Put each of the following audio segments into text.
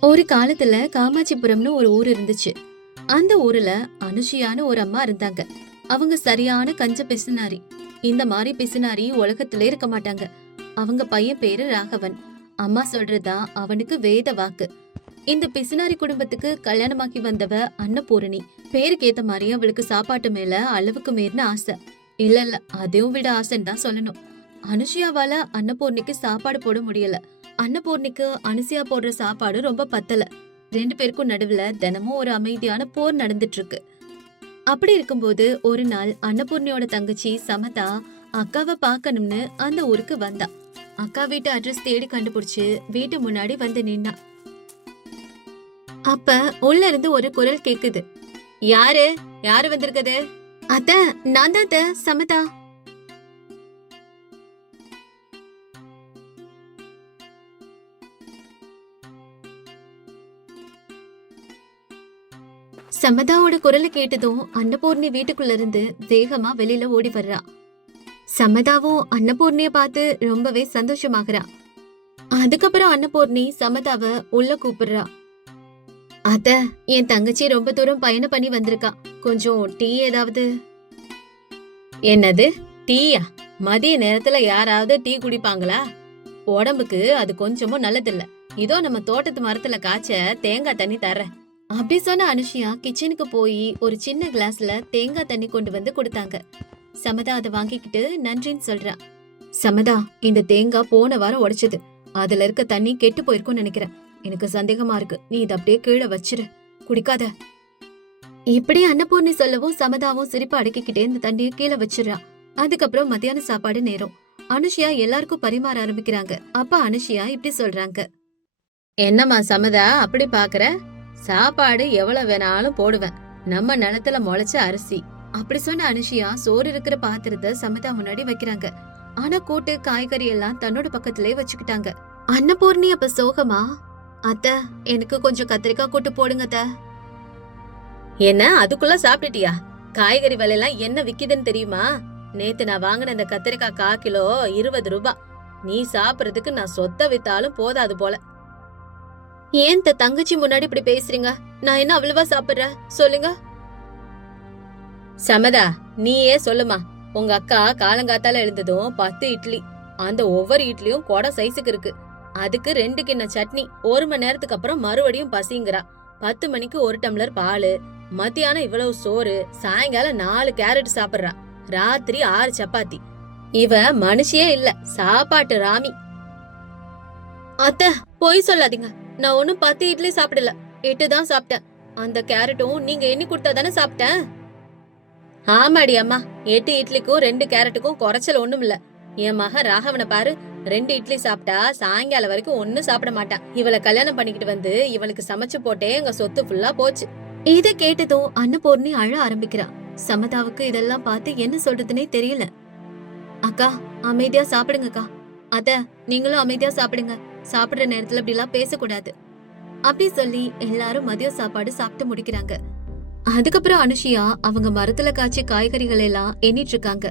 ஒரு காலத்துல காமாட்சிபுரம்னு ஒரு ஊர் இருந்துச்சு. அந்த ஊர்ல அனுஷியான்னு ஒரு அம்மா இருந்தாங்க. அவங்க சரியான கஞ்ச பிசுனாரி. இந்த மாதிரி பிசுனாரி உலகத்திலே இருக்க மாட்டாங்க. அவங்க பையன் பேரு ராகவன். அம்மா சொல்றதா அவனுக்கு வேத வாக்கு. இந்த பிசுனாரி குடும்பத்துக்கு கல்யாணமாக்கி வந்தவ அன்னபூரணி. பேருக்கு ஏத்த மாதிரி அவளுக்கு சாப்பாட்டு மேல அளவுக்கு மீறின ஆசை. இல்ல இல்ல அதையும் விட ஆசைன்னு தான் சொல்லணும். அனுஷியாவால அன்னபூர்ணிக்கு சாப்பாடு போட முடியல. அன்னபூர்ணிக்கு அனுசியா போடுற சாப்பாடு ரொம்ப பத்தல. ரெண்டு பேருக்கும் நடுவுல தினமும் ஒரு அமைதியான போர் நடந்துட்டு இருக்கு அப்படி இருக்கும்போது ஒரு நாள் அன்னபூர்ணியோட தங்கச்சி சமதா அக்காவை பார்க்கணும்னு அந்த ஊருக்கு வந்தா. அக்கா வீட்டு அட்ரஸ் தேடி கண்டுபிடிச்சு வீட்டு முன்னாடி வந்து நின்னா. அப்ப உள்ள இருந்து ஒரு குரல் கேக்குது. யாரு? யாரு வந்திருக்குது? அத்த நான் தான் அத்தை, சமதா. சமதாவோட குரலை கேட்டதும் அன்னபூர்ணி வீட்டுக்குள்ள இருந்து வேகமா வெளியில ஓடி வர்றா. சமதாவும் அன்னபூர்ணிய பார்த்து ரொம்பவே சந்தோஷமாகறா. அதுக்கப்புறம் அன்னபூர்ணி சமதாவ உள்ள கூப்பிடுறா. அத்த என் தங்கச்சி ரொம்ப தூரம் பயணம் பண்ணி வந்திருக்கா. கொஞ்சம் டீ ஏதாவது? என்னது? டீயா? மதிய நேரத்துல யாராவது டீ குடிப்பாங்களா? உடம்புக்கு அது கொஞ்சமும் நல்லதில்ல. இதோ நம்ம தோட்டத்து மரத்துல காய்ச்ச தேங்காய் தண்ணி தர்றேன். அப்படி சொன்ன அனுஷியா கிச்சனுக்கு போய் ஒரு சின்ன கிளாஸ்ல தேங்காய் தண்ணி கொண்டு வந்து கொடுத்தாங்க. சமதா அதை வாங்கிக்கிட்டு நன்றின்னு சொல்றா. சமதா இந்த தேங்காய் போன வாரம் உடைச்சது. அதுல இருக்க தண்ணி கெட்டு போயிருக்கும்னு நினைக்கிறேன். எனக்கு சந்தேகமா இருக்கு. நீ இதை அப்படியே கீழே வச்சிரு. குடிக்காத. இப்படி அன்னபூர்ணி சொல்லவும் சமதாவும் சிரிப்பா அடக்கிக்கிட்டே இந்த தண்ணியை கீழே வச்சிடறா. அதுக்கப்புறம் மத்தியான சாப்பாடு நேரம். அனுஷியா எல்லாருக்கும் பரிமாற ஆரம்பிக்கிறாங்க. அப்ப அனுஷியா இப்படி சொல்றாங்க. என்னம்மா சமதா அப்படி பாக்குற? சாப்பாடு எவ்வளவு வேணாலும் போடுவேன். நம்ம நிலத்துல முளைச்ச அரிசி. அப்படி சொன்ன அனுஷியா சோறு இருக்கிற பாத்திரத்தை சமதா முன்னாடி வைக்கிறாங்க. ஆனா கூட்டு காய்கறி எல்லாம் தன்னோட பக்கத்திலே வச்சுக்கிட்டாங்க. அன்னபூர்ணி அப்ப சோகமா? அத்த எனக்கு கொஞ்சம் கத்திரிக்காய் கூட்டு போடுங்க அத்த. என்ன அதுக்குள்ள சாப்பிட்டுட்டியா? காய்கறி விலையெல்லாம் என்ன விக்குதுன்னு தெரியுமா? நேத்து நான் வாங்கின இந்த கத்திரிக்காய் கா கிலோ இருபது ரூபாய் நீ சாப்பிடுறதுக்கு நான் சொத்த வித்தாலும் போதாது போல. ஏன் இந்த தங்கச்சி முன்னாடி இப்படி பேசுறீங்க? நான் என்ன அவ்வளவா சாப்பிடுறேன்? சொல்லுங்க. சமதா நீயே சொல்லுமா. உங்க அக்கா காலங்காத்தால எழுந்ததும் பத்து இட்லி. அந்த ஒவ்வொரு இட்லியும் கொடை சைஸுக்கு இருக்கு. அதுக்கு ரெண்டு கிண்ண சட்னி ஒரு மணி நேரத்துக்கு அப்புறம் மறுபடியும் பசிங்கிறா. பத்து மணிக்கு ஒரு டம்ளர் பால் மத்தியானம் இவ்வளவு சோறு சாயங்காலம் நாலு கேரட் சாப்பிடுறா. ராத்திரி ஆறு சப்பாத்தி. இவ மனுஷியே இல்ல சாப்பாட்டு ராமி அத்த பொய் சொல்லாதீங்க. நான் ஒன்னும் பத்து இட்லி சாப்பிடல. எட்டு தான் சாப்பிட்டேன். அந்த கேரட்டும் நீங்க எண்ணி கொடுத்தா தானே சாப்பிட்டேன்? ஆமாடி அம்மா. எட்டு இட்லிக்கும் ரெண்டு கேரட்டுக்கும் குறைச்சல் ஒண்ணும் இல்ல. என் மகன் ராகவனை பாரு ரெண்டு இட்லி சாப்பிட்டா சாயங்காலம் வரைக்கும் ஒண்ணும் சாப்பிட மாட்டான் இவளை கல்யாணம் பண்ணிக்கிட்டு வந்து இவளுக்கு சமைச்சு போட்டே எங்க சொத்து ஃபுல்லா போச்சு. இத கேட்டதும் அன்னபூர்ணி அழ ஆரம்பிக்கிறா. சமதாவுக்கு இதெல்லாம் பார்த்து என்ன சொல்றதுனே தெரியல. அக்கா அமைதியா சாப்பிடுங்கக்கா. அத நீங்களும் அமைதியா சாப்பிடுங்க. சாப்பிடுற நேரத்துல இப்படி எல்லாம் பேசக்கூடாது. அப்படி சொல்லி எல்லாரும் மதிய சாப்பாடு சாப்பிட்டு முடிக்கிறாங்க. அதுக்கப்புறம் அனுஷியா அவங்க மரத்துல காய்ச்ச காய்கறிகள் எல்லாம் எண்ணிட்டு இருக்காங்க.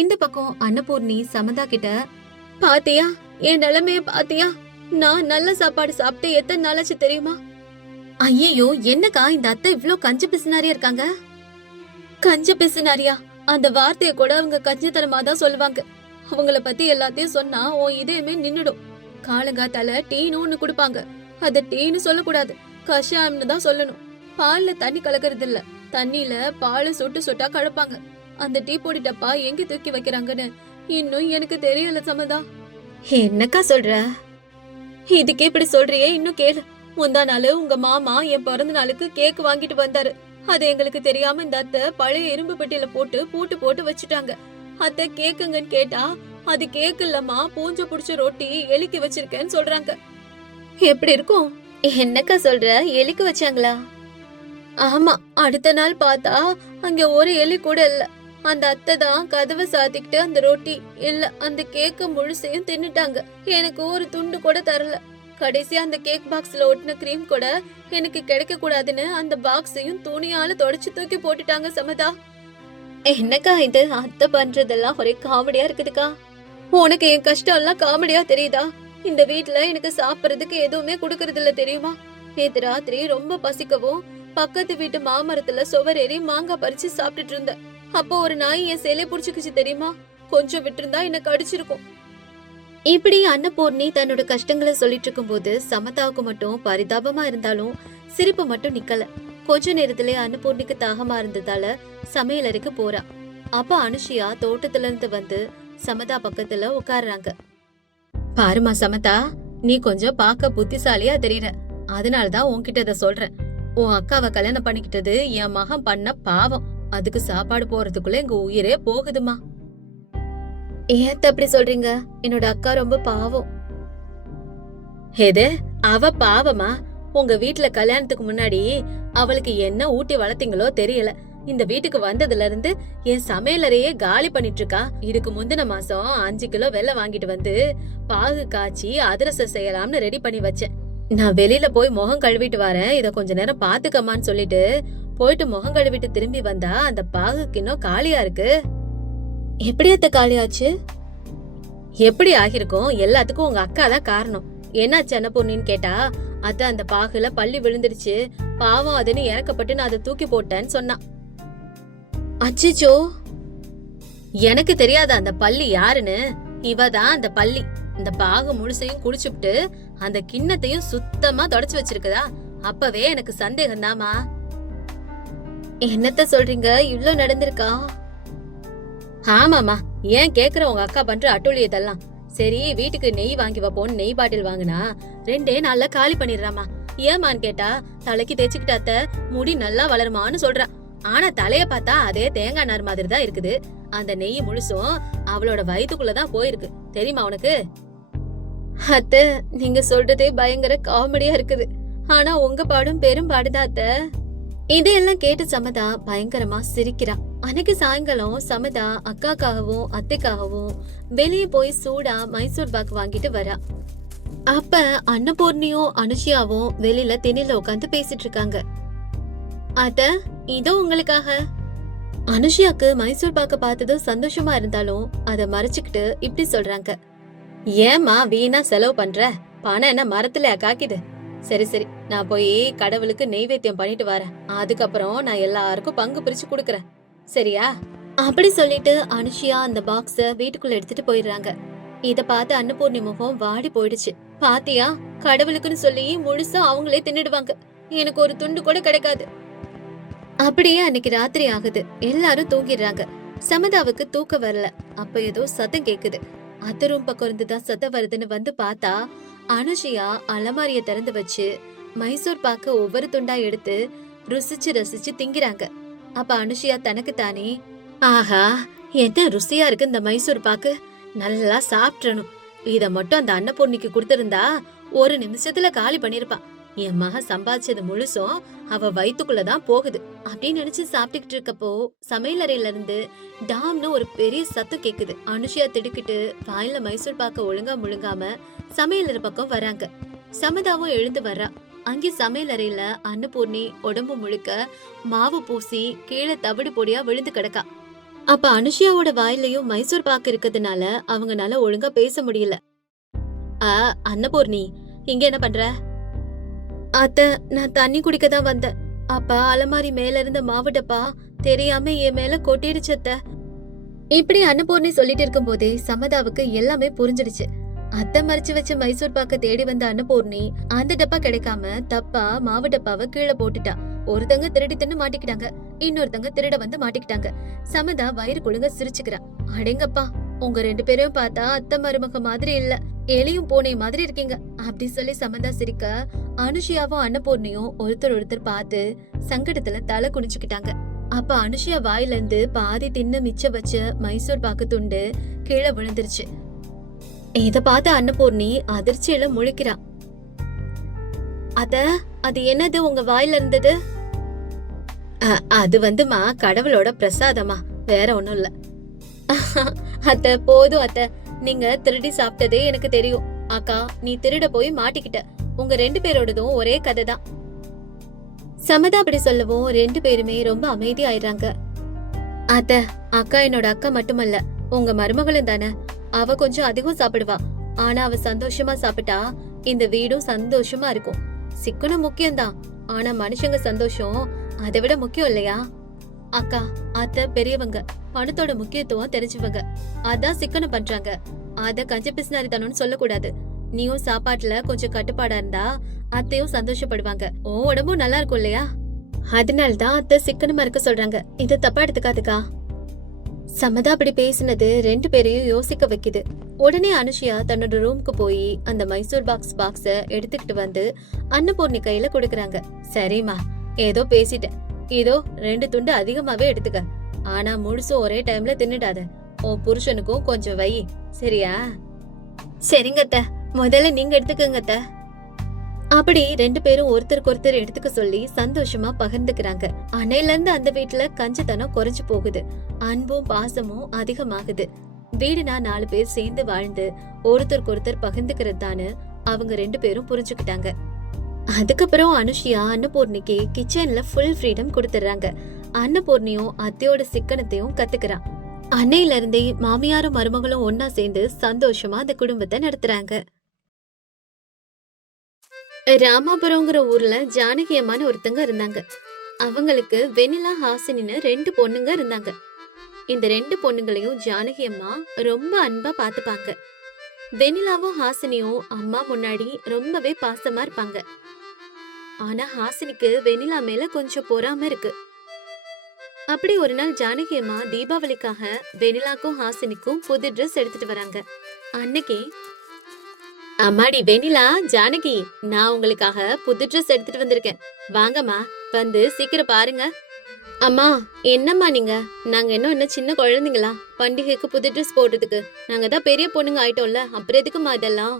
இந்த பக்கம் அன்னபூர்ணி சமதா கிட்ட பாத்தியா? என் நிலைமைய பாத்தியா? நான் நல்ல சாப்பாடு சாப்பிட்டு எத்தனை நாளாச்சு தெரியுமா? ஐயோ என்னக்கா இந்த அத்தை இவ்ளோ கஞ்ச பிசுனாரியா இருக்காங்க? கஞ்ச பிசுனாரியா? அந்த வார்த்தைய கூட அவங்க கஞ்சத்தனமா தான் சொல்லுவாங்க. அவங்கள பத்தி எல்லாத்தையும் சொன்னா உன் இதயமே நின்னுடும். காலங்காத்தால டீன்னு ஒண்ணு கொடுப்பாங்க. அத டீன்னு சொல்லக்கூடாது. கஷாயம்னு தான் சொல்லணும். பால்ல தண்ணி கலக்கறது இல்ல தண்ணியில பாலை சொட்டு சொட்டா கலப்பாங்க. அந்த டீ பொடி டப்பா எங்க தூக்கி வைக்கிறாங்கன்னு இன்னும் எனக்கு தெரியல சமதா என்னக்கா சொல்ற? இதுக்கே இப்படி சொல்றியே? இன்னும் கேளு. முந்தா நாள் உங்க மாமா என் பிறந்த நாளுக்கு கேக் வாங்கிட்டு வந்தாரு. அது எங்களுக்கு தெரியாம இந்த அத்தை பழைய இரும்பு பெட்டியில போட்டு பூட்டு போட்டு வச்சுட்டாங்க. அத்தை கேக்குங்கன்னு கேட்டா அது கேக்கு இல்லம்மா பூஞ்ச புடிச்ச ரொட்டி எலிக்கு வச்சிருக்கேன்னு சொல்றாங்க. எப்படி இருக்கும்? என்னக்கா சொல்ற? எலிக்கு வச்சாங்களா? ஆமா அடுத்த நாள் பார்த்தா அங்க ஒரு எலி கூட இல்ல. அந்த அத்தை தான் கதவை சாத்திக்கிட்டு அந்த ரொட்டி இல்ல அந்த கேக்க முழுசையும் தின்னுட்டாங்க. எனக்கு ஒரு துண்டு கூட தரல. கடைசியா அந்த கேக் பாக்ஸ்ல ஒட்டின கிரீம் கூட எனக்கு கிடைக்க கூடாதுன்னு அந்த பாக்ஸையும் துணியால தொடச்சு தூக்கி போட்டுட்டாங்க சமதா. என்னக்கா இது? அத்தை பண்றதெல்லாம் ஒரே காமெடியா இருக்குதுக்கா. உனக்கு என் கஷ்டம் எல்லாம் காமெடியா தெரியுதா? இந்த வீட்ல எனக்கு சாப்பிடுறதுக்கு எதுவுமே குடுக்கறது இல்ல தெரியுமா? நேத்து ராத்திரி ரொம்ப பசிக்கவும் பக்கத்து வீட்டு மாமரத்துல சுவரேறி மாங்காய் பறிச்சு சாப்பிட்டுட்டு இருந்தேன். அப்போ ஒரு நாய் என் சேலை புடிச்சுக்குச்சு தெரியுமா? கொஞ்சம் விட்டுருந்தா என்ன கடிச்சிருக்கும் இப்படி அன்னபூர்ணி தன்னோட கஷ்டங்களை சொல்லிட்டு இருக்கும்போது சமதாவுக்கு மட்டும் பரிதாபமா இருந்தாலும் சிரிப்பு மட்டும் நிக்கல. கொஞ்ச நேரத்திலே அன்னபூர்ணிக்கு தாகமா இருந்ததால சமையலறைக்கு போறா. அப்ப அனுஷியா தோட்டத்துல இருந்து வந்து சமதா பக்கத்துல உட்கார்றாங்க பாருமா சமதா நீ கொஞ்சம் பார்க்க புத்திசாலியா தெரியற. அதனாலதான் உன்கிட்ட இத சொல்றேன். உன் அக்காவை கல்யாணம் பண்ணிக்கிட்டது என் மகன் பண்ண பாவம். அதுக்கு சாப்பாடு போறதுக்குள்ள எங்க உயிரே போகுதுமா. ஏத்த அப்படி சொல்றீங்க? என்னோட அக்கா ரொம்ப பாவம். எது? அவ பாவமா? உங்க வீட்டுல கல்யாணத்துக்கு முன்னாடி அவளுக்கு என்ன ஊட்டி வளர்த்தீங்களோ தெரியல. இந்த வீட்டுக்கு வந்ததுல இருந்து என் சமையலறையே காலி பண்ணிட்டு இருக்கா இதுக்கு முந்தின மாசம் அஞ்சு கிலோ வெள்ளை வாங்கிட்டு வந்து பாகு காய்ச்சி அதிரசம் செய்யலாம்னு ரெடி பண்ணி வச்சேன். நான் வெளியில போய் முகம் கழுவிட்டு வரேன். இத கொஞ்ச நேரம் பாத்துக்கமான்னு சொல்லிட்டு போயிட்டு முகம் கழுவிட்டு திரும்பி வந்தா அந்த பாகு கிண்ணம் காலியா இருக்கு. எப்படி அத்த காலியாச்சு எப்படி ஆகிருக்கும் எல்லாத்துக்கும் உங்க அக்கா தான் காரணம். என்னாச்சு அன்னபூர்ணின்னு கேட்டா அதான் அந்த பாகுல பள்ளி விழுந்துடுச்சு பாவம் அதுன்னு இறக்கப்பட்டு நான் அதை தூக்கி போட்டேன்னு சொன்னான். அச்சிச்சோ. எனக்கு தெரியாத அந்த பள்ளி யாருன்னு? இவ தான் அந்த பள்ளி இந்த பாகு முழுசையும் குடிச்சுப்ட்டு அந்த கிண்ணத்தையும் சுத்தமா தொடச்சு வச்சிருக்குதா? அப்பவே எனக்கு சந்தேகம் தாமா என்னத்த சொல்றீங்க? இவ்ளோ நடந்திருக்கா? ஆமாமா ஏன் கேக்குற உங்க அக்கா பண்ற அட்டூழியத்தெல்லாம்? சரி வீட்டுக்கு நெய் வாங்கி வைப்போம்னு நெய் பாட்டில் வாங்கினா ரெண்டே நாள்ல காலி பண்ணிடுறாமா ஏமான்னு கேட்டா தலைக்கு தேய்ச்சிக்கிட்ட அத்தை முடி நல்லா வளருமான்னு சொல்றான் ஆனா தலைய பார்த்தா அதே தேங்காய் நார் மாதிரி தான் இருக்குது. அந்த நெய் முழுசும் அவளோட வயிற்றுக்குள்ளதான் போயிருக்கு. தெரியுமா உனக்கு? அத்தை நீங்க சொல்றதே பயங்கர காமெடியா இருக்குது. ஆனா உங்க பாடும் பெரும் பாடுதான் அத்த. இதையெல்லாம் கேட்டு சமதா பயங்கரமா சிரிக்கிறான் அன்னைக்கு சாயங்காலம் சமதா அக்காக்காகவும் அத்தைக்காகவும் வெளியே போய் சூடா மைசூர் பாக் வாங்கிட்டு வரா. அப்ப அன்னபூர்ணியும் அனுஷியாவும் வெளியில திணில உட்காந்து பேசிட்டு இருக்காங்க. அத இதோ உங்களுக்காக. அனுஷியாக்கு மைசூர் பாக்க பார்த்ததும் சந்தோஷமா இருந்தாலும் அத மறைச்சுக்கிட்டு இப்படி சொல்றாங்க. ஏம்மா வீணா செலவு பண்ற? பணம் என்ன மரத்துல காக்கிது சரி சரி நான் போய் கடவுளுக்கு நெய்வேத்தியம் பண்ணிட்டு வரேன். அதுக்கப்புறம் நான் எல்லாருக்கும் பங்கு பிரிச்சு கொடுக்குறேன். சரியா? அப்படி சொல்லிட்டு அனுஷியா அந்த பாக்ஸ வீட்டுக்குள்ள எடுத்துட்டு போயிடுறாங்க. இத பார்த்து அன்னபூர்ணி முகம் வாடி போயிடுச்சு. பாத்தியா? கடவுளுக்குன்னு சொல்லி முழுசா அவங்களே தின்னுடுவாங்க. எனக்கு ஒரு துண்டு கூட கிடைக்காது. அப்படியே அன்னைக்கு ராத்திரி ஆகுது. எல்லாரும் தூங்கிடுறாங்க. சமதாவுக்கு தூக்கம் வரல. அப்ப ஏதோ சத்தம் கேக்குது. அத்த ரூம் பக்கம் இருந்து தான் சத்தம் வருதுன்னு வந்து பார்த்தா அனுஷியா அலமாரிய திறந்து வச்சு மைசூர் பாக்க ஒவ்வொரு துண்டா எடுத்து ருசிச்சு ரசிச்சு திங்கிறாங்க. அப்ப அனுஷியா தனக்கு தானே? ஆஹா என்ன ருசியா இருக்கு இந்த மைசூர் பாக்கு. நல்லா சாப்பிட்றணும் இத மட்டும் அந்த அன்னபூர்ணிக்கு கொடுத்திருந்தா ஒரு நிமிஷத்துல காலி பண்ணிருப்பா. என் மக சம்பாதிச்சது முழுசும் அவ வயிற்றுக்குள்ளதான் போகுது. அப்படின்னு நினைச்சு சாப்பிட்டுக்கிட்டு இருக்கப்போ சமையலறையில இருந்து டாம்னு ஒரு பெரிய சத்தம் கேக்குது. அனுஷியா திடுக்கிட்டு வாயில மைசூர் பாக்க ஒழுங்கா முழுங்காம சமையலறை பக்கம் வராங்க. சமதாவும் எழுந்து வர்றா. அங்கே சமையலறையில அன்னபூர்ணி உடம்பு முழுக்க மாவு பூசி கீழே தவிடு பொடியா விழுந்து கிடக்கா. அப்ப அனுஷியாவோட வாயிலையும் மைசூர் பாக்கு இருக்கிறதுனால அவங்கனால ஒழுங்கா பேச முடியல. ஆ அன்னபூர்ணி இங்க என்ன பண்ற? அத்த நான் தண்ணி குடிக்க தான் வந்தேன். அப்ப அலமாரி மேல இருந்த மாவு டப்பா தெரியாம என் மேல கொட்டிடுச்சத்த இப்படி அன்னபூர்ணி சொல்லிட்டு இருக்கும் போதே சமதாவுக்கு எல்லாமே புரிஞ்சிடுச்சு. அத்தை மறைச்சு வச்ச மைசூர் பாக்க தேடி வந்த அன்னபூர்ணி அந்த டப்பா கிடைக்காம தப்பா மாவு டப்பாவை கீழே போட்டுட்டா. ஒருத்தங்க திருடி தின்னு மாட்டிக்கிட்டாங்க. இன்னொருத்தங்க திருட வந்து மாட்டிக்கிட்டாங்க. சமதா வயிறு குழுங்க சிரிச்சுக்கிறா. அடேங்கப்பா உங்க ரெண்டு பேரையும் பார்த்தா அத்தை மருமக மாதிரி இல்ல. எலியும் பூனை மாதிரி இருக்கீங்க. அப்படி சொல்லி சமந்தா சிரிக்க அனுஷியாவும் அன்னபூர்ணியும் ஒருத்தர் ஒருத்தர் பார்த்து சங்கடத்துல தலை குனிச்சுக்கிட்டாங்க அப்ப அனுஷியா வாயிலிருந்து பாதி தின்னு மிச்ச வச்ச மைசூர் பாக்கு துண்டு கீழே விழுந்துருச்சு. இத பார்த்து அன்னபூர்ணி அதிர்ச்சியில முழிக்கிறா. அத அது என்னது உங்க வாயில இருந்தது? அது வந்துமா கடவுளோட பிரசாதமா வேற ஒண்ணும் இல்ல. அத்த போதும் அத்த. நீங்க திருடி சாப்பிட்டதே எனக்கு தெரியும். அக்கா நீ திருட போய் மாட்டிக்கிட்ட. உங்க ரெண்டு பேரோடதும் ஒரே கதை தான் சமதா அப்படி சொல்லவும் ரெண்டு பேருமே ரொம்ப அமைதி ஆயிடுறாங்க அத்த அக்கா என்னோட அக்கா மட்டுமல்ல உங்க மருமகளும் தானே. அவ கொஞ்சம் அதிகம் சாப்பிடுவா. ஆனா அவ சந்தோஷமா சாப்பிட்டா இந்த வீடும் சந்தோஷமா இருக்கும். சிக்கனம் முக்கியம்தான். ஆனா மனுஷங்க சந்தோஷம் அதை விட முக்கியம் இல்லையா? அக்கா அத்தை பெரியவங்க பணத்தோட முக்கியத்துவம் தெரிஞ்சவங்க. அதான் சிக்கனம் பண்றாங்க. அத கஞ்ச பிசினாரித்தனம்னு சொல்லக்கூடாது. நீயும் சாப்பாட்டுல கொஞ்சம் கட்டுப்பாடா இருந்தா அத்தையும் சந்தோஷப்படுவாங்க. உன் உடம்பும் நல்லா இருக்கும் இல்லையா? அதனால தான் அத்தை சிக்கனமா இருக்க சொல்றாங்க. இதை தப்பா எடுத்துக்காதுக்கா. சமதா அப்படி பேசினது ரெண்டு பேரையும் யோசிக்க வைக்குது. உடனே அனுஷியா தன்னோட ரூமுக்கு போய் அந்த மைசூர் பாக்ஸ் பாக்ஸ எடுத்துக்கிட்டு வந்து அன்னபூர்ணி கையில கொடுக்கறாங்க. சரிம்மா ஏதோ பேசிட்டேன் இதோ ரெண்டு துண்டு அதிகமாவே எடுத்துக்க. ஆனா முழுசும் ஒரே டைம்ல தின்னுடாத. உன் புருஷனுக்கும் கொஞ்சம் வை. சரியா? சரிங்கத்த முதல்ல நீங்க எடுத்துக்கங்கத்தை அப்படி ரெண்டு பேரும் ஒருத்தருக்கு ஒருத்தர் எடுத்துக்க சொல்லி சந்தோஷமா பகிர்ந்துக்கிறாங்க. அன்னையில இருந்து அந்த வீட்டுல கஞ்சத்தனம் குறைஞ்சு போகுது. அன்பும் பாசமும் அதிகமாகுது. வீடுனா நாலு பேர் சேர்ந்து வாழ்ந்து ஒருத்தருக்கு ஒருத்தர் பகிர்ந்துக்கிறது தானு அவங்க ரெண்டு பேரும் புரிஞ்சுக்கிட்டாங்க. அதுக்கப்புறம் அனுஷியா அன்னபூர்ணிக்கு கிச்சன்ல ஃபுல் ஃப்ரீடம் கொடுத்துட்றாங்க அன்னபூர்ணியும் அத்தையோட சிக்கனத்தையும் கத்துக்கிறான். அன்னையில இருந்தே மாமியாரும் மருமகளும் ஒன்னா சேர்ந்து சந்தோஷமா அந்த குடும்பத்தை நடத்துறாங்க. ராமாபுரம்ங்கிற ஊர்ல ஜானகி அம்மான்னு ஒருத்தங்க இருந்தாங்க. அவங்களுக்கு வெனிலா ஹாசினின்னு ரெண்டு பொண்ணுங்க இருந்தாங்க. இந்த ரெண்டு பொண்ணுங்களையும் ஜானகி அம்மா ரொம்ப அன்பா பாத்துப்பாங்க. வெனிலாவும் ஹாசினியும் அம்மா முன்னாடி ரொம்பவே பாசமா இருப்பாங்க. ஆனா ஹாசினிக்கு வெனிலா மேல கொஞ்சம் பொறாம இருக்கு. அப்படி ஒரு நாள் ஜானகி அம்மா தீபாவளிக்காக வெனிலாக்கும் ஹாசினிக்கும் புது ட்ரெஸ் எடுத்துட்டு வராங்க. அன்னைக்கு அம்மாடி வெனிலா ஜானகி நான் உங்களுக்காக புது ட்ரெஸ் எடுத்துட்டு வந்திருக்கேன். வாங்கம்மா வந்து சீக்கிரம் பாருங்க. அம்மா என்னம்மா நீங்க? நாங்க இன்னும் என்ன சின்ன குழந்தைங்களா? பண்டிகைக்கு புது ட்ரெஸ் போடுறதுக்கு. நாங்க தான் பெரிய பொண்ணுங்க ஆயிட்டோம்ல அப்புறம் எதுக்குமா இதெல்லாம்?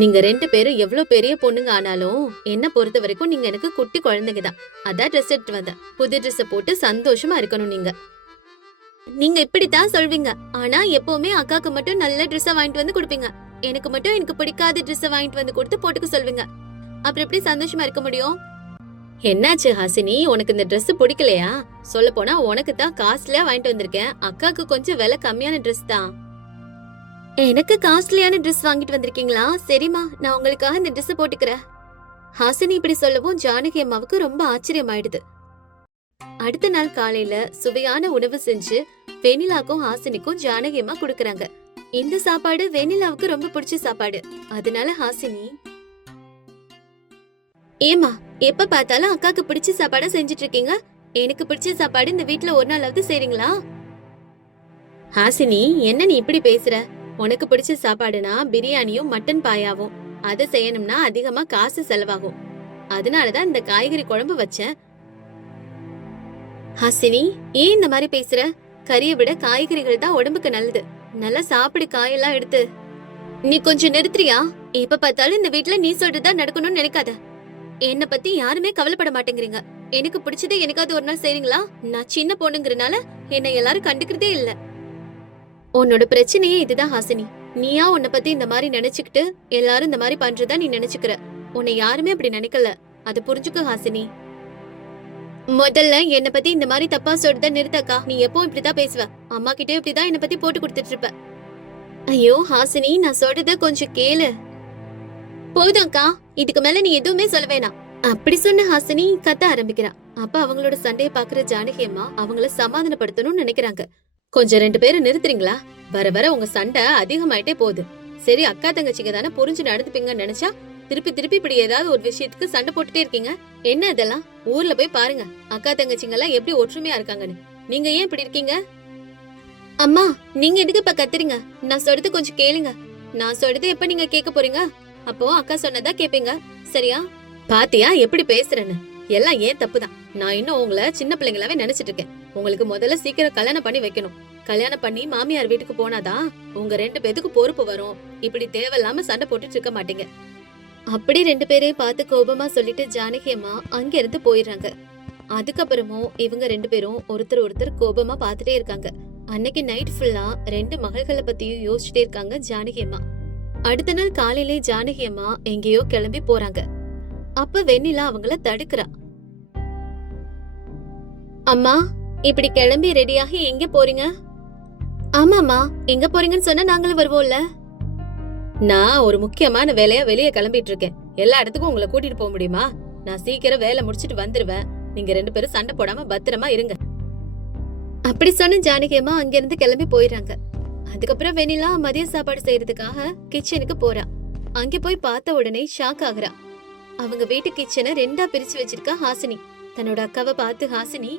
நீங்க ரெண்டு பேரும் எவ்வளவு பெரிய பொண்ணுங்க ஆனாலும் என்ன பொறுத்த வரைக்கும் நீங்க எனக்கு குட்டி குழந்தைங்க தான். அதான் ட்ரெஸ் எடுத்து வந்தேன். புது ட்ரெஸ் போட்டு சந்தோஷமா இருக்கணும் நீங்க. நீங்க இப்படித்தான் சொல்வீங்க. ஆனா எப்பவுமே அக்காக்கு மட்டும் நல்ல ட்ரெஸ் வாங்கிட்டு வந்து கொடுப்பீங்க. எனக்கு மட்டும் எனக்கு பிடிக்காத ட்ரெஸ் வாங்கிட்டு வந்து கொடுத்து போட்டுக்க சொல்வீங்க. அப்புறம் எப்படி சந்தோஷமா இருக்க முடியும்? என்னாச்சு ஹாசினி? உனக்கு இந்த Dress பிடிக்கலையா? சொல்ல போனா உனக்கு தான் காஸ்ட்லியா வாங்கிட்டு வந்திருக்கேன். அக்காக்கு கொஞ்சம் விலை கம்மியான Dress தான். எனக்கு காஸ்ட்லியான Dress வாங்கிட்டு வந்திருக்கீங்களா? சரிம்மா நான் உங்களுக்காக இந்த Dress போட்டுக்கிறேன். ஹாசினி இப்படி சொல்லவும் ஜானகி அம்மாவுக்கு ரொம்ப ஆச்சரியமாயிடுது. அடுத்த நாள் காலையில சுவையான உணவு செஞ்சு வெனிலாக்கும் ஹாசினிக்கும் ஜானகியமா குடுக்கறாங்க. கொடுக்கறாங்க இந்த சாப்பாடு வெனிலாவுக்கு ரொம்ப பிடிச்ச சாப்பாடு. அதனால ஹாசினி ஏமா எப்ப பார்த்தாலும் அக்காக்கு பிடிச்ச சாப்பாடா செஞ்சுட்டு இருக்கீங்க எனக்கு பிடிச்ச சாப்பாடு இந்த வீட்ல ஒரு நாளாவது செய்றீங்களா? ஹாசினி என்ன நீ இப்படி பேசுற? உனக்கு பிடிச்ச சாப்பாடுனா பிரியாணியும் மட்டன் பாயாவும். அதை செய்யணும்னா அதிகமா காசு செலவாகும். அதனாலதான் இந்த காய்கறி குழம்பு வச்சேன். ஹாசினி ஏன் இந்த மாதிரி பேசுற? கறியை விட காய்கறிகள் தான் உடம்புக்கு நல்லது. நல்லா சாப்பிடு காயெல்லாம் எடுத்து. நீ கொஞ்சம் நிறுத்துறியா? எப்ப பார்த்தாலும் இந்த வீட்டுல நீ சொல்றதா நடக்கணும்னு நினைக்காத. என்ன பத்தி யாருமே கவலைப்பட மாட்டேங்கிறீங்க. எனக்கு பிடிச்சதே எனக்காவது ஒரு நாள் செய்றீங்களா? நான் சின்ன பொண்ணுங்கிறனால என்னை எல்லாரும் கண்டுக்கிறதே இல்ல. உன்னோட பிரச்சனையே இதுதான் ஹாசினி. நீயா உன்னை பத்தி இந்த மாதிரி நினைச்சுக்கிட்டு எல்லாரும் இந்த மாதிரி பண்றதா நீ நினைச்சுக்கிற. உன்னை யாருமே அப்படி நினைக்கல. அதை புரிஞ்சுக்க ஹாசினி. முதல்ல என்ன பத்தி இந்த மாதிரி தப்பா சொல்றத நிறுத்தக்கா. நீ எப்பவும் இப்படிதான் பேசுவ. அம்மா கிட்டே இப்படிதான் என்ன பத்தி போட்டு கொடுத்துட்டு இருப்ப ஐயோ ஹாசினி நான் சொல்றத கொஞ்சம் கேளு. போதும்க்கா. இதுக்கு மேல நீ எதுவுமே சொல்ல வேணாம். அப்படி சொன்ன ஹாசினி கத்த ஆரம்பிக்கிறா. அப்ப அவங்களோட சண்டையை பாக்குற ஜானகி அம்மா அவங்கள சமாதானப்படுத்தணும்னு நினைக்கிறாங்க. கொஞ்சம் ரெண்டு பேரும் நிறுத்துறீங்களா? வர வர உங்க சண்டை அதிகமாயிட்டே போகுது. சரி அக்கா தங்கச்சிங்க தானே புரிஞ்சு நடந்துப்பீங்கன்னு நினைச்சா திருப்பி திருப்பி இப்படி ஏதாவது ஒரு விஷயத்துக்கு சண்டை போட்டுட்டே இருக்கீங்க? என்ன இதெல்லாம்? ஊர்ல போய் பாருங்க. அக்கா தங்கச்சிங்க எல்லாம் எப்படி ஒற்றுமையா இருக்காங்கன்னு. நீங்க ஏன் இப்படி இருக்கீங்க? அம்மா நீங்க எதுக்கு இப்ப கத்துறீங்க? நான் சொல்றது கொஞ்சம் கேளுங்க. நான் சொல்றது எப்ப நீங்க கேட்க போறீங்க? அப்போ அக்கா சொன்னதா கேப்பீங்க. சரியா? பாத்தியா எப்படி பேசுறேன்னு? எல்லாம் ஏன் தப்புதான்? நான் இன்னும் உங்களை சின்ன பிள்ளைங்களாவே நினைச்சிட்டு இருக்கேன் உங்களுக்கு முதல்ல சீக்கிரம் கல்யாணம் பண்ணி வைக்கணும். கல்யாணம் பண்ணி மாமியார் வீட்டுக்கு போனாதான் உங்க ரெண்டு பேத்துக்கு பொறுப்பு வரும். இப்படி தேவையில்லாம சண்டை போட்டுட்டு இருக்க மாட்டீங்க. அப்படி ரெண்டு பேரையும் பார்த்து கோபமா சொல்லிட்டு ஜானகி அம்மா அங்கிருந்து போயிடுறாங்க. அதுக்கப்புறமும் இவங்க ரெண்டு பேரும் ஒருத்தர் ஒருத்தர் கோபமா பார்த்துட்டே இருக்காங்க. அன்னைக்கு நைட் ஃபுல்லா ரெண்டு மகள்களை பத்தியும் யோசிச்சுட்டே இருக்காங்க ஜானகி அம்மா. அடுத்த நாள் காலையிலே ஜானகி அம்மா எங்கேயோ கிளம்பி போறாங்க. அப்ப வெண்ணிலா அவங்கள தடுக்கிறா. அம்மா இப்படி கிளம்பி ரெடியாகி எங்க போறீங்க? ஆமாமா எங்க போறீங்கன்னு சொன்னா நாங்களும் வருவோம்ல. நான் ஒரு முக்கியமான வேலையா வெளியே கிளம்பிட்டு இருக்கேன் எல்லா இடத்துக்கும் உங்களை கூட்டிட்டு போக முடியுமா? நான் சீக்கிரம் வேலை முடிச்சிட்டு வந்துருவேன். நீங்க ரெண்டு பேரும் சண்டை போடாம பத்திரமா இருங்க. அப்படி சொன்ன ஜானகி அம்மா அங்கிருந்து கிளம்பி போயிடுறாங்க. அதுக்கப்புறம் வெண்ணிலா மதிய சாப்பாடு செய்யறதுக்காக கிச்சனுக்கு போறா. அங்க போய் பார்த்த உடனே ஷாக் ஆகுறா. அவங்க வீட்டு கிச்சனை ரெண்டா பிரிச்சு வச்சிருக்கா ஹாசினி. தன்னோட அக்காவை பார்த்து ஹாசினி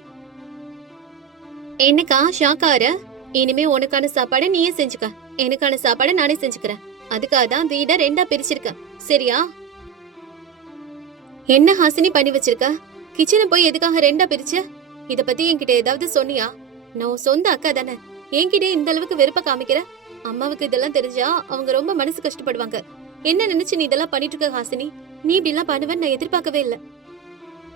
என்னக்கா ஷாக் ஆற இனிமே உனக்கான சாப்பாடை நீயே செஞ்சுக்க. எனக்கான சாப்பாடை நானே செஞ்சுக்கிறேன். அதுக்காக தான் வீட ரெண்டா பிரிச்சிருக்கேன் சரியா? என்ன ஹாசினி பண்ணி வச்சிருக்க? கிச்சனை போய் எதுக்காக ரெண்டா பிரிச்ச? இத பத்தி என்கிட்ட ஏதாவது சொன்னியா? நான் உன் சொந்த அக்கா தானே. என்கிட்ட இந்த அளவுக்கு வெறுப்ப காமிக்கிற? அம்மாவுக்கு இதெல்லாம் தெரிஞ்சா அவங்க ரொம்ப மனசு கஷ்டப்படுவாங்க. என்ன நினைச்சு நீ இதெல்லாம் பண்ணிட்டு இருக்க ஹாசினி? நீ இப்படி எல்லாம் பண்ணுவேன்னு நான் எதிர்பார்க்கவே இல்ல.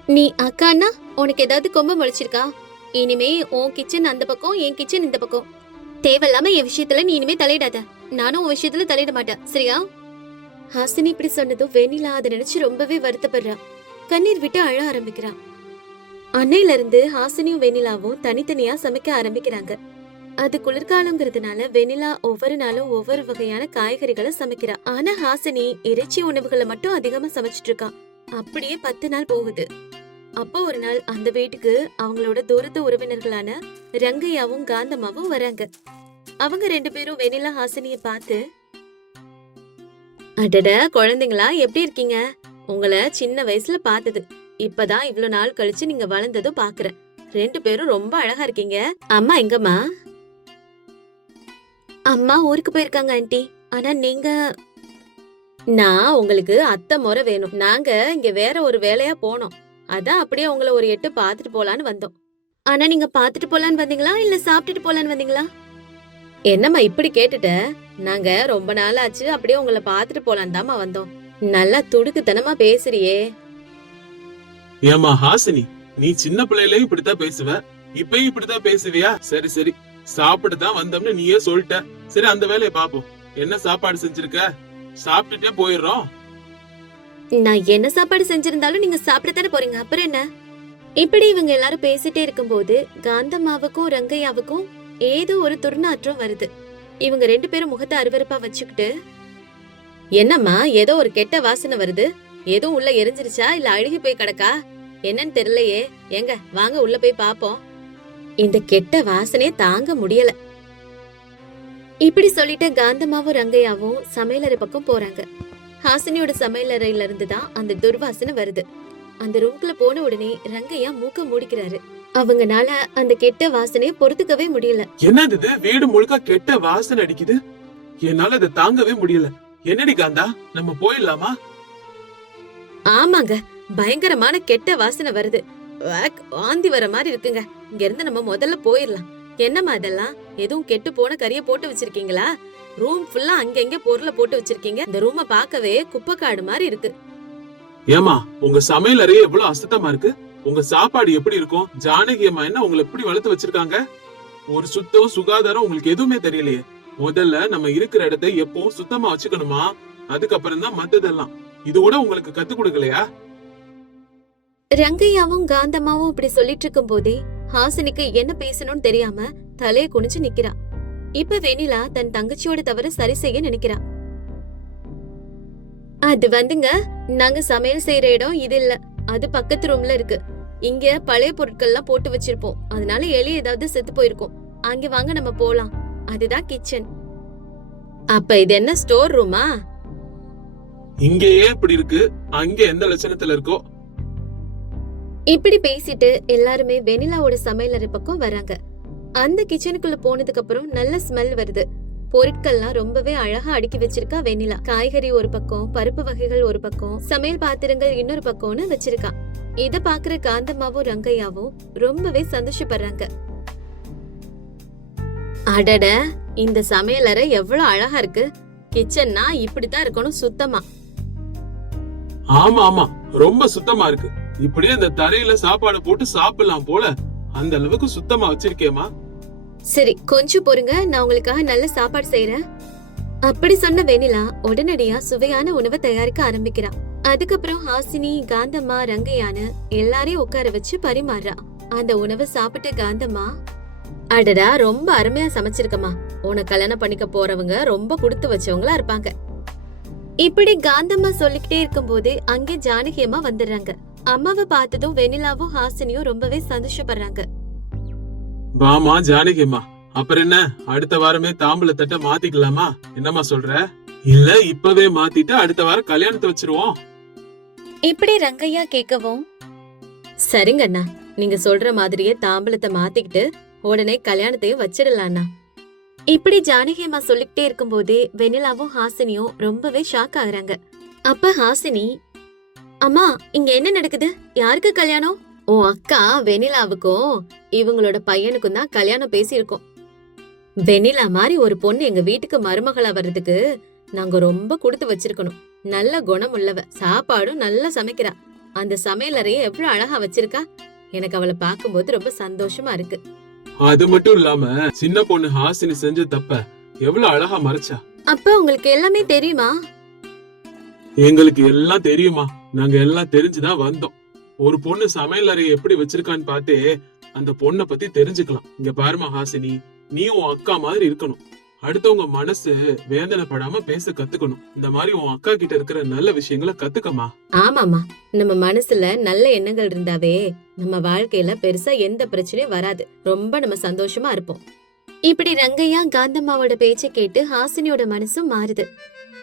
நீ அக்கான்னா உனக்கு ஏதாவது கொம்ப முளைச்சிருக்கா? இனிமே உன் கிச்சன் அந்த பக்கம் என் கிச்சன் இந்த பக்கம். தேவையில்லாம என் விஷயத்துல நீ இனிமே தலையிடாத. நானும் உன் விஷயத்துல தலையிட மாட்டேன். சரியா? ஹாசினி இப்படி சொன்னதும் வெண்ணிலா அதை நினைச்சு ரொம்பவே வருத்தப்படுறா. கண்ணீர் விட்டு அழ ஆரம்பிக்கிறா. அன்னையில இருந்து ஹாசினியும் வெண்ணிலாவும் தனித்தனியா சமைக்க ஆரம்பிக்கிறாங்க. அது குளிர்காலங்கிறதுனால வெண்ணிலா ஒவ்வொரு நாளும் ஒவ்வொரு வகையான காய்கறிகளை சமைக்கிறா. ஆனா ஹாசினி இறைச்சி உணவுகளை மட்டும் அதிகமா சமைச்சிட்டு இருக்கா. அப்படியே பத்து நாள் போகுது. அப்போ ஒரு நாள் அந்த வீட்டுக்கு அவங்களோட தூரத்து உறவினர்களான ரங்கையாவும் காந்தமாவும் வராங்க. அவங்க ரெண்டு பேரும் வெண்ணிலா ஹாசினிய பார்த்து அடட குழந்தைங்களா எப்படி இருக்கீங்க? உங்களை சின்ன வயசுல பார்த்தது. இப்பதான் இவ்வளவு நாள் கழிச்சு நீங்க வளர்ந்ததும் பாக்குறேன் ரெண்டு பேரும் ரொம்ப அழகா இருக்கீங்க. அம்மா எங்கம்மா? அம்மா ஊருக்கு போயிருக்காங்க ஆண்டி. ஆனா நீங்க நான் உங்களுக்கு அத்தை முறை வேணும். நாங்க இங்க வேற ஒரு வேலையா போனோம். அதான் அப்படியே உங்களை ஒரு எட்டு பாத்துட்டு போலான்னு வந்தோம். ஆனா நீங்க பாத்துட்டு போலான்னு வந்தீங்களா? இல்ல சாப்பிட்டுட்டு போலான்னு வந்தீங்களா? என்னம்மா இப்படி கேட்டுட்ட நாங்க ரொம்ப நாள் ஆச்சு அப்படியே உங்களை பாத்துட்டு போலான்னு தாம்மா வந்தோம். நல்லா துடுக்குத்தனமா பேசுறியே. ஏமா ஹாசினி நீ சின்ன பிள்ளையில இப்படித்தான் பேசுவ? இப்பயும் இப்படித்தான் பேசுவியா? சரி சரி. சாப்பிட்டு தான் வந்தோம்னு நீயே சொல்லிட்ட. சரி அந்த வேலையை பாப்போம் என்ன சாப்பாடு செஞ்சிருக்க? சாப்பிட்டுட்டே போயிடுறோம். நான் என்ன சாப்பாடு செஞ்சிருந்தாலும் நீங்க சாப்பிடத்தானே போறீங்க. அப்புறம் என்ன? இப்படி இவங்க எல்லாரும் பேசிட்டே இருக்கும்போது காந்தம்மாவுக்கும் ரங்கையாவுக்கும் ஏதோ ஒரு துர்நாற்றம் வருது. இவங்க ரெண்டு பேரும் முகத்தை அருவருப்பா வச்சுக்கிட்டு என்னம்மா ஏதோ ஒரு கெட்ட வாசனை வருது? ஏதோ உள்ள எரிஞ்சிருச்சா? இல்ல அழுகி போய் கிடக்கா? என்னன்னு தெரியலையே. எங்க வாங்க உள்ள போய் பாப்போம். இந்த கெட்ட வாசனையே தாங்க முடியல. இப்படி சொல்லிட்டு காந்தம்மாவும் ரங்கையாவும் சமையலறை பக்கம் போறாங்க. ஹாசினியோட சமையலறையில இருந்து தான் அந்த துர்வாசனை வருது. அந்த ரூம்குள்ள போன உடனே ரங்கையா மூக்க மூடிக்கிறாரு. அவங்கனால அந்த கெட்ட வாசனையை பொறுத்துக்கவே முடியல. என்னது இது? வீடு முழுக்க கெட்ட வாசனை அடிக்குது? என்னால அதை தாங்கவே முடியல. என்னடி காந்தா? நம்ம போயிடலாமா? ஆமாங்க. பயங்கரமான கெட்ட வாசனை வருது. வாக், வாந்தி வர மாதிரி இருக்குங்க. இங்க இருந்து நம்ம முதல்ல போயிடலாம். என்னம்மா இதெல்லாம்? எதுவும் கெட்டு போன கறிய போட்டு வச்சிருக்கீங்களா? ரூம் ஃபுல்லா அங்கங்க பொருளை போட்டு வச்சிருக்கீங்க. இந்த ரூம பார்க்கவே குப்பைக்காடு மாதிரி இருக்கு. ஏமா உங்க சமையல் அறையே எவ்வளவு அசுத்தமா இருக்கு? உங்க சாப்பாடு எப்படி இருக்கும்? ஜானகி அம்மா என்ன உங்களை எப்படி வளர்த்து வச்சிருக்காங்க? ஒரு சுத்தம் சுகாதாரம் உங்களுக்கு எதுவுமே தெரியலையே. முதல்ல நம்ம இருக்கிற இடத்தை எப்பவும் சுத்தமா வச்சுக்கணுமா? அதுக்கப்புறம் தான் மத்ததெல்லாம். இது கூட உங்களுக்கு கத்து கொடுக்கலையா? ரங்கையாவும் காந்தம்மாவும் இப்படி சொல்லிட்டு இருக்கும் போதே ஹாசினிக்கு என்ன பேசணும்னு தெரியாம தலைய குனிஞ்சு நிக்கிறா. இப்ப வெனிலா தன் தங்கச்சியோட தவிர சரி செய்ய நினைக்கிறா. அது வந்துங்க நாங்க சமையல் செய்யற இடம் இது இல்ல. அது பக்கத்து ரூம்ல இருக்கு. இங்க பழைய பொருட்கள்லாம் போட்டு வச்சிருப்போம். அதனால எலி ஏதாவது செத்து போயிருக்கும். அங்க வாங்க நம்ம போலாம். அதுதான் கிச்சன். அப்ப இது என்ன ஸ்டோர் ரூமா? இங்கேயே இப்படி இருக்கு. அங்க எந்த லட்சணத்துல இருக்கோ? இப்படி பேசிட்டு எல்லாருமே வெனிலாவோட சமையலறை பக்கம் வராங்க. அந்த கிச்சனுக்குள்ள போனதுக்கு அப்புறம் நல்ல ஸ்மெல் வருது. பொருட்கள்லாம் ரொம்பவே அழகா அடுக்கி வச்சிருக்கா வெண்ணிலா. காய்கறி ஒரு பக்கம் பருப்பு வகைகள் ஒரு பக்கம் சமையல் பாத்திரங்கள் இன்னொரு பக்கம்னு வச்சிருக்கா. இத பாக்குற காந்தம்மாவும் ரங்கையாவும் ரொம்பவே சந்தோஷப்படுறாங்க. அடட இந்த சமையலறை எவ்வளவு அழகா இருக்கு. கிச்சன்னா இப்படித்தான் இருக்கணும் சுத்தமா. ஆமா ஆமா ரொம்ப சுத்தமா இருக்கு. இப்படியே அந்த தரையில சாப்பாடு போட்டு சாப்பிடலாம் போல. அந்த அளவுக்கு சுத்தமா வச்சிருக்கேமா சரி கொஞ்சம் பொறுங்க. நான் உங்களுக்காக நல்ல சாப்பாடு செய்யறேன் அப்படி சொன்ன வெண்ணிலா உடனடியா சுவையான உணவை தயாரிக்க ஆரம்பிக்கிறா. அதுக்கப்புறம் ஹாசினி காந்தம்மா ரங்கையான்னு எல்லாரையும் உட்கார வச்சு பரிமாறா. அந்த உணவை சாப்பிட்ட காந்தம்மா அடடா ரொம்ப அருமையா சமைச்சிருக்கம்மா. உன்னை கல்யாணம் பண்ணிக்க போறவங்க ரொம்ப கொடுத்து வச்சவங்களா இருப்பாங்க. இப்படி காந்தம்மா சொல்லிக்கிட்டே இருக்கும்போது அங்கே ஜானகி அம்மா வந்துடுறாங்க. அம்மாவை பார்த்ததும் வெண்ணிலாவும் ஹாசினியும் ரொம்பவே சந்தோஷப்படுறாங்க. வாமா ஜானகி அம்மா. அப்புறம் என்ன? அடுத்த வாரமே தாம்பூல தட்டை மாத்திக்கலாமா? என்னம்மா சொல்ற? இல்ல இப்பவே மாத்திட்டு அடுத்த வாரம் கல்யாணத்தை வச்சிருவோம். இப்படி ரங்கையா கேட்கவும் சரிங்க அண்ணா நீங்க சொல்ற மாதிரியே தாம்பலத்தை மாத்திக்கிட்டு உடனே கல்யாணத்தையும் வச்சிடலாம்ண்ணா இப்படி ஜானகி அம்மா சொல்லிக்கிட்டே இருக்கும்போதே வெனிலாவும் ஹாசினியும் ரொம்பவே ஷாக் ஆகுறாங்க. அப்ப ஹாசினி அம்மா இங்க என்ன நடக்குது? யாருக்கு கல்யாணம்? உன் அக்கா வெனிலாவுக்கும் இவங்களோட பையனுக்கும் தான் கல்யாணம் பேசியிருக்கோம். வெண்ணிலா மாதிரி ஒரு பொண்ணு எங்க வீட்டுக்கு மருமகளா வர்றதுக்கு நாங்க ரொம்ப கொடுத்து வச்சிருக்கணும். நல்ல குணம் உள்ளவ சாப்பாடும் நல்லா சமைக்கிறா. அந்த சமையலறைய எவ்வளவு அழகா வச்சிருக்கா? எனக்கு அவளை பார்க்கும்போது ரொம்ப சந்தோஷமா இருக்கு. அது மட்டும் இல்லாம சின்ன பொண்ணு ஹாசினி செஞ்ச தப்ப எவ்வளவு அழகா மறைச்சா. அப்ப உங்களுக்கு எல்லாமே தெரியுமா? எங்களுக்கு எல்லாம் தெரியுமா? நாங்க எல்லாம் தெரிஞ்சுதான் வந்தோம். ஒரு பொண்ணு சமையல் அறையை எப்படி வச்சிருக்கான்னு பார்த்தே அந்த பொண்ணை பத்தி தெரிஞ்சுக்கலாம். இங்க பாருமா ஹாசினி. நீ உன் அக்கா மாதிரி இருக்கணும். அடுத்தவங்க மனசு வேதனைப்படாம பேச கத்துக்கணும். இந்த மாதிரி உன் அக்கா கிட்ட இருக்கிற நல்ல விஷயங்களை கத்துக்கமா ஆமாமா நம்ம மனசுல நல்ல எண்ணங்கள் இருந்தாவே நம்ம வாழ்க்கையில பெருசா எந்த பிரச்சனையும் வராது. ரொம்ப நம்ம சந்தோஷமா இருப்போம். இப்படி ரங்கையா காந்தம்மாவோட பேச்ச கேட்டு ஹாசினியோட மனசும் மாறுது.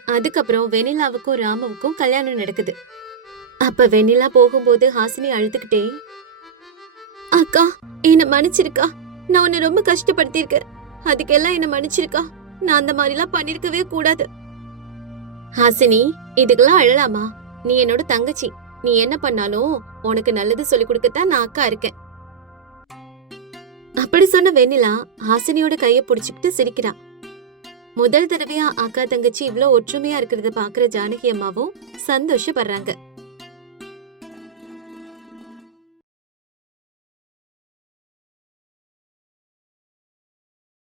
அதுக்கப்புறம் வெனிலாவுக்கும் ராமுவுக்கும் கல்யாணம் நடக்குது. அப்ப வெனிலா போகும்போது ஹாசினி அழுதுகிட்டே அக்கா என்ன மன்னிச்சிருக்கா. நான் உன்னை ரொம்ப கஷ்டப்படுத்தியிருக்கேன். அதுக்கெல்லாம் என்ன மன்னிச்சிருக்கா? நான் அந்த மாதிரிலாம் பண்ணிருக்கவே கூடாது. ஹாசினி இதுக்கெல்லாம் அழலாமா? நீ என்னோட தங்கச்சி. நீ என்ன பண்ணாலும் உனக்கு நல்லது சொல்லி கொடுக்கத்தான் நான் அக்கா இருக்கேன். அப்படி சொன்ன வெண்ணிலா ஹாசினியோட கைய புடிச்சுக்கிட்டு சிரிக்கிறா. முதல் தடவையா அக்கா தங்கச்சி இவ்வளவு ஒற்றுமையா இருக்கிறத பாக்குற ஜானகி அம்மாவும் சந்தோஷப்படுறாங்க.